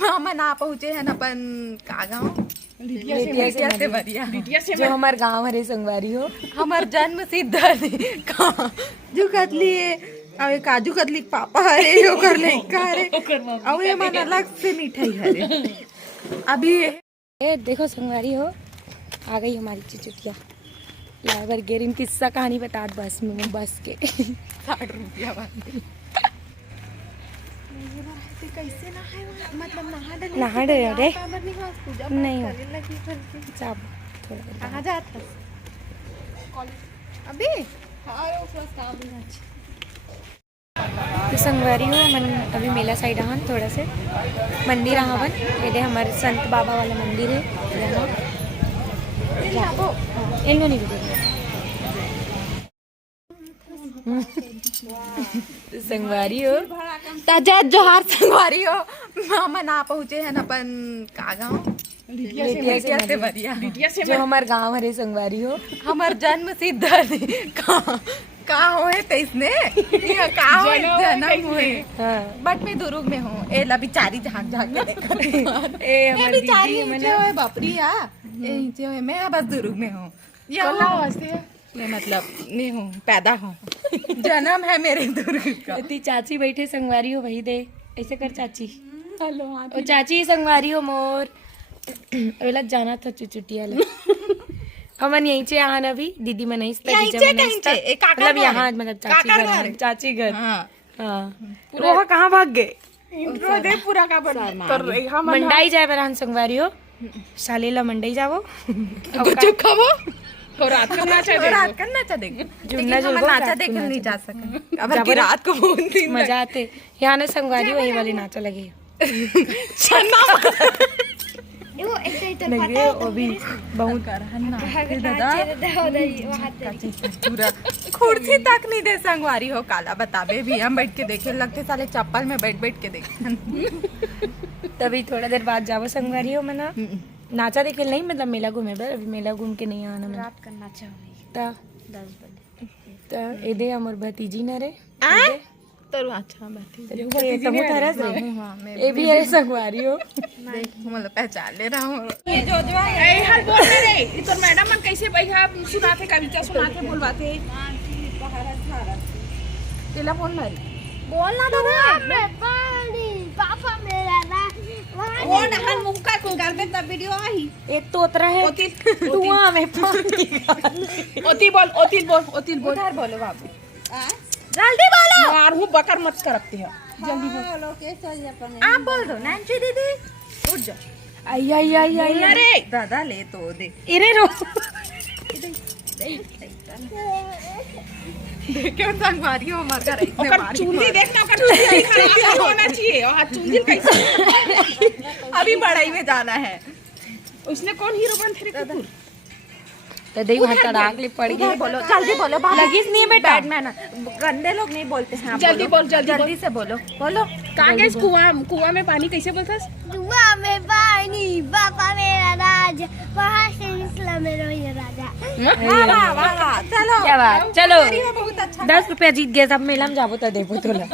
मामा ना पहुँचे हैं अपन का गाँव लिटिया से बरिया जो हमार गाँव हरे संगवारी हो हमार जन्म सिद्ध काजू कतली अवे काजू कतली पापा हरे ओकर लइका हरे अवे मन अलग से मिठाई हरे अभी ए देखो संगवारी हो आ गई हमारी चिचुटिया लाइवर गेरिन किस्सा कहानी बता बस में बस के 60 रुपया वाली कैसे मतलब नहा डे रे नहीं हो सब थोड़ा कहाँ जाता अभी तो संगवारी हो मन अभी मेला साइड आहन थोड़ा से मंदिर आहवन ये हमारे संत बाबा वाला मंदिर है इनको नहीं संगवारी हो ताजा जोहार संगवारी हो मामा ना पहुँचे हैं अपन का गाँव लिटिया से बरिया जो हमार गाँव हरे संगवारी हो हमार जन्म सिद्ध का होए तेसने ये का होए जन्म हुए बट मैं दुर्ग में हूँ ए ला बिचारी झांक झांक के देखत ए हमार बिचारी नीचे होए बापरिया ए नीचे होए मैं बस दुर्ग में हूँ ये मतलब नहीं हूँ पैदा हूँ जन्म है मेरे दुर्ग का इतनी चाची बैठे संगवारी हो वही दे ऐसे कर चाची हेलो ओ चाची संगवारी हो मोर ओला जाना था चुचुटिया ले हमन यहीं से आन अभी दीदी मन नहीं मतलब यहाँ मतलब चाची घर हाँ वो कहाँ भाग गए इंट्रो दे पूरा का बना मंडाई जाए बरान संगवारी हो शालीला मंडाई जावो गुचुक खावो और रात को नाचा देंगे जुमना जुल नाचा देखने नहीं जा सके अब की रात को बोलती मजा आते यहाँ ना संगवारी वही वाले नाचा लगे लगे अभी बहुत पूरा कुर्सी तक नहीं दे संगवारी हो काला बताबे भी हम बैठ के देखे लगते साले चप्पल में बैठ बैठ के देखे तभी थोड़ा देर बाद जाओ संगवारी हो मना नाचा देखे नहीं मतलब मेला घूमे बर अभी मेला घूम के नहीं आना मैं रात करना चाहिए ता 10 बजे ता एदे हमर भतीजी न रे तो अच्छा बात है तमु तरस रे ए भी है संगवारी हो देख मतलब पहचान ले रहा हूं ये जो ए हल बोल रे ई तो मैडम मन कैसे बैठा सुनाते कविता सुनाते बोलवाते तेला फोन मारी बोलना दादा मैं पानी पापा मेरा ना वो नहन मुंह का को घर में तब वीडियो आई ए तोतरा है धुआं में पानी ओतिल बोल उधर बोलो बाबू जल्दी बोलो यार हूं बकर मत करते हो जल्दी बोलो कैसे अपन आप बोल दो नैंसी दीदी उठ जा आई आई आई आई अरे दादा ले तो दे इरे रो क्यों संगवारी हो हमारे घर इतने ओकर चुंदी देखना ओकर चुंदी खराब होना चाहिए और चुंदी कैसे अभी बड़ाई में जाना है उसने कौन हीरो बन थे कुकुर तो देख वहां तड़ाक ले पड़ गई बोलो जल्दी बोलो लगीज नहीं है बेटा बैटमैन गंदे लोग नहीं बोलते हैं जल्दी बोल जल्दी से बोलो बोलो कहाँ गए कुआं में पानी कैसे बोलता कुआं में पानी पापा मेरा राज वहाँ से निकला मेरा ये राजा वाह वाह वाह चलो क्या बात चलो बहुत अच्छा 10 रुपया जीत गए सब मेला में जाबो तो देबो तोला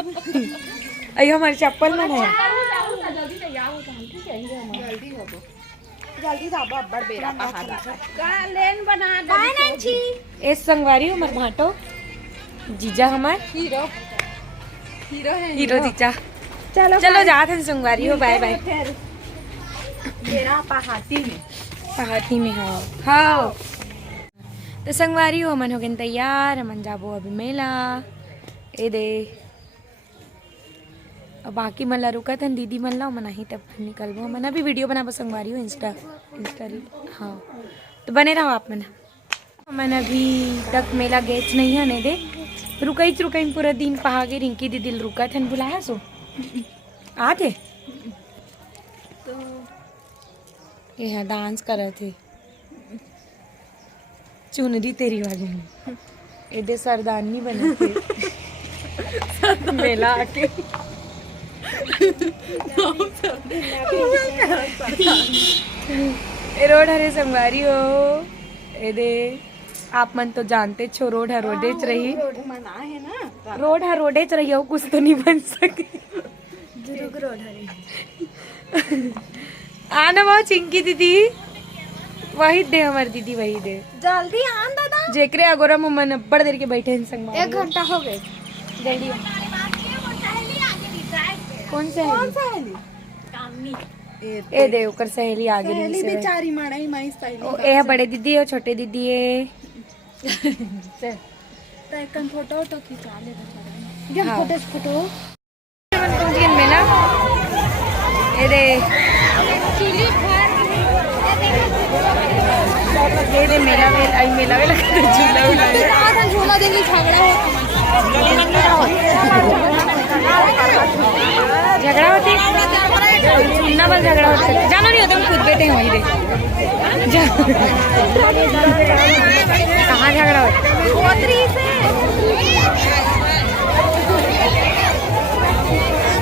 अयो हमारी चप्पल में है जल्दी जाबो अब्बर बेरा पहाड़ा का लेन बना दे ए संगवारी हमर भाटो जीजा हमार हीरो है हीरो जीजा चलो चलो जात हैं संगवारी हो बाय बाय बेरा पहाड़ी में पहाड़ी में हाँ तो संगवारी हो मन हो गए तैयार हमन जाबो अभी मेला ए दे और बाकी मन ला रुकत हन दीदी मन ला मन ही तब निकलबो मन अभी वीडियो बनाबो संगवारी हो इंस्टा रील हाँ तो बने रहो आप मन अभी तक मेला गेच नहीं है दे रुकई पूरा दिन पहा के रिंकी दीदी रुकत हन बुलाया सो आते तो ये डांस कर रहे थे चुनरी तेरी वाली एदे सरदानी बने थे मेला आके रोड हरे संगवारी हो ए दे आप मन तो जानते छो रोड है रोडेच रही मना है ना रोड है रोडेच रही हो कुछ तो नहीं बन सके दुर्ग रोड हरे आना वो चिंकी दीदी वही दे हमारी दीदी वही दे जल्दी आन दादा। जेकरे अगोरा मम्मा बड़ देर के बैठे हैं संग 1 घंटा हो गए। जल्दी आ। कौन सा ए दे ओकर सहेली आगे सहेली रही से बेचारी माड़ाई माई स्टाइल। ओ ए बड़े दीदी और छोटे दीदी है तो एक फोटो तो खिंचा ले जब फोटो पहुंच गए मेला ए दे ये दे मेला में आई मेला में लगा झूला उला झूला देंगे झगड़ा होती झूलना बस झगड़ा होता है जाना नहीं होता हम खुद बैठे हैं वहीं दे कहाँ झगड़ा होता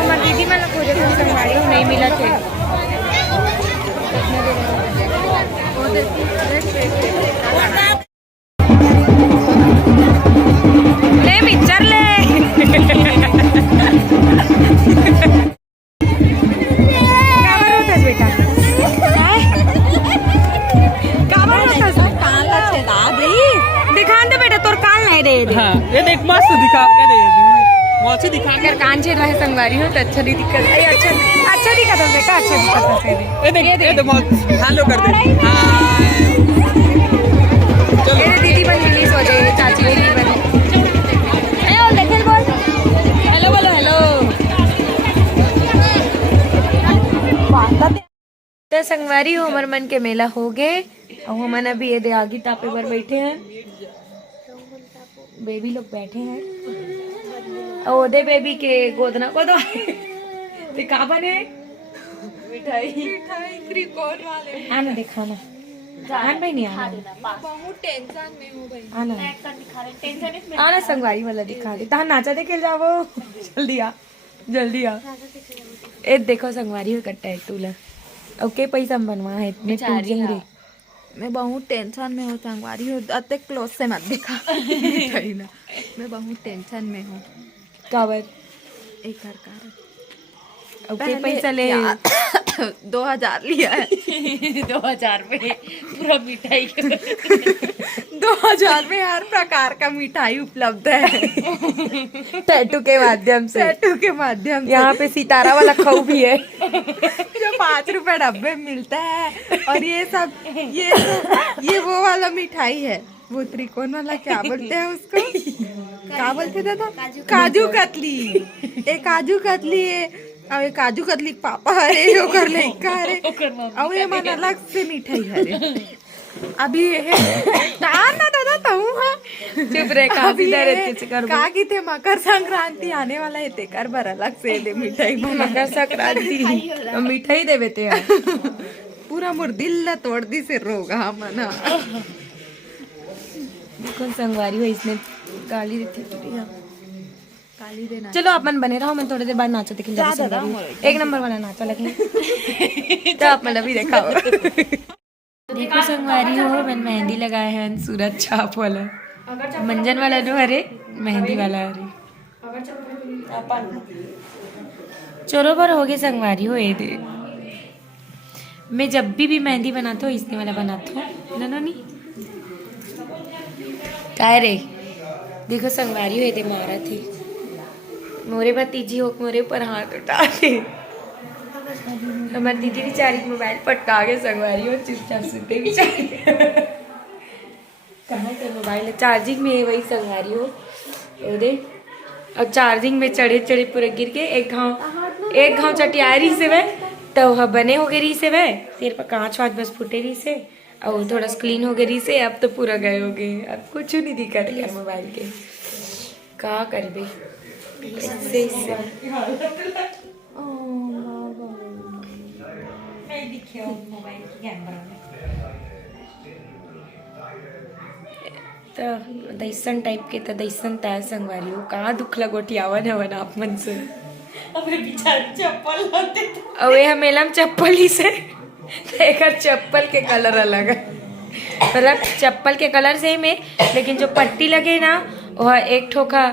हमारी दीदी मतलब पूरे को संभाली नहीं मिला थे ले पिक्चर ले काबर होतास बेटा काबर होतास कान ला छेदा दे। दिखान दे बेटा तोर कान नहीं रे हाँ ये देख मस्त दिखा मौसी दिखा अगर कान छेद रहे संगवारी हो तो अच्छा नहीं दिक्कत है अच्छा दिखा था बेटा अच्छा दिखा था ये देख हेलो कर दे मेरे दीदी बन रिलीज हो जाए चाची दीदी बन देखे बोल हेलो बोलो हेलो तो संगवारी हो हमार मन के मेला हो गए और हमन अभी ये दे आगी तापे पर बैठे हैं बेबी लोग बैठे हैं और दे बेबी के गोदना को दो दिखा बने मिठाई त्रिकोण वाले आना दिखाना आन भाई नहीं आना बहुत टेंशन में हूँ भाई। आना आना संगवारी वाला दिखा दे तहाँ नाचा देखे जाओ जल्दी आ ए देखो संगवारी हो कट्टा है तूला ओके पैसा हम बनवा है इतने टूट जाएंगे मैं बहुत टेंशन में हूँ संगवारी हो अते क्लोज से मत दिखा मिठाई ना। मैं बहुत टेंशन में हूँ। काबर एक सरकार ओके पैसा ले 2000 लिया है 2000 में पूरा मिठाई 2000 में हर प्रकार का मिठाई उपलब्ध है टैटू के माध्यम से यहाँ पे सितारा वाला खाऊ भी है जो 5 रुपए डब्बे में मिलता है। और ये सब ये वो वाला मिठाई है वो त्रिकोण वाला क्या बोलते हैं उसको क्या बोलते दादा काजू कतली ए काजू कतली है और ये काजू कतली पापा हरे ओकर लइका हरे और ये मन अलग से मिठाई हरे अभी ये ना दादा तहु हां चुप रहे काफी देर इतने कर का की थे मकर संक्रांति आने वाला है ते कर बर अलग से दे मिठाई मकर संक्रांति मिठाई दे बेटे पूरा मोर दिल ला तोड़ दी से रोगा मना कौन संगवारी हो इसने गाली देती काली देना। चलो अपन बने रहो मैं थोड़ी देर बाद नाचो दिखने जाता एक नंबर वाला नाचा लगे तो आप मतलब भी देखा देखो संगवारी हो मैंने मेहंदी लगाया है सूरज छाप वाला मंजन वाला जो हरे मेहंदी वाला हरे चोरो पर हो गए संगवारी हो ये दे मैं जब भी मेहंदी बनाता हूँ इसने वाला बनाता हूँ ना नहीं काय रे देखो संगवारी हो ये दे मारा थी मोरे भतीजी हो मोरे पर हाथ उठा के हमारी दीदी बेचारी मोबाइल पटका के संगवारी हो चुपचाप सुनते बेचारी कहाँ से मोबाइल है चार्जिंग में है वही संगवारी हो दे और चार्जिंग में चढ़े चढ़े पूरा गिर के एक घाव चटिया रही से वह तो वह बने हो गए रही से वह सिर पर कांच वाँच बस फूटे रही से और थोड़ा क्लीन हो गई रही से अब तो पूरा गए हो गए अब कुछ नहीं दिक्कत है मोबाइल के क्या कर बे इससे तो दैसन टाइप के तो दैसन तय संगवारी हो कहाँ दुख लगोटियावन है वन आप मन से अबे बेचारी चप्पल होते अबे हमेलम चप्पल ही से एक चप्पल के कलर अलग है मतलब चप्पल के कलर सेम है लेकिन जो पट्टी लगे ना वह एक ठोका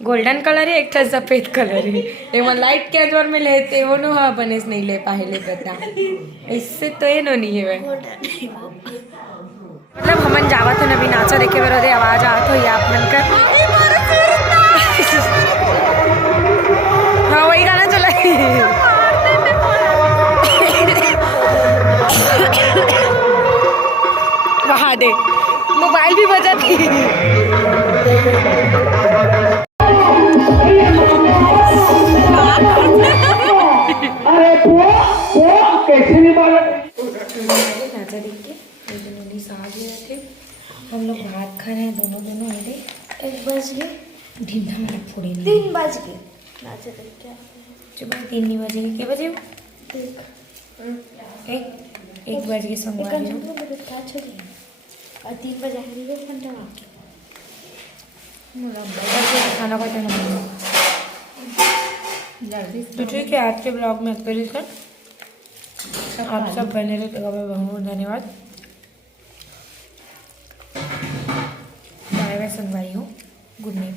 गोल्डन कलर है, एक ठा सफेद कलर है। एमा लाइट के जोर में लेते वो नो हा बनेस नहीं ले पाहिले पता। इससे तो ये नो नहीं है मतलब हमन जावत हन अभी नाचा देखे बर रे आवाज आवत हो या आप मन कर हाँ वही गाना चला वहाँ दे मोबाइल भी बजा थी। नाचा देख के साथ में थे हम लोग भात खा रहे हैं दोनों मेरे 1 बज गए, ढींढा में फोड़े 3 बज गए। नाचे देख के सुबह 3 नहीं बजे के बजे एक बज के सोमवार और 3 बजे खाना खाते हैं। तो ठीक है आज के ब्लॉग में कर आप सब बने रहे बहुत धन्यवाद। बाय बाय संगवारी हो, गुड नाइट।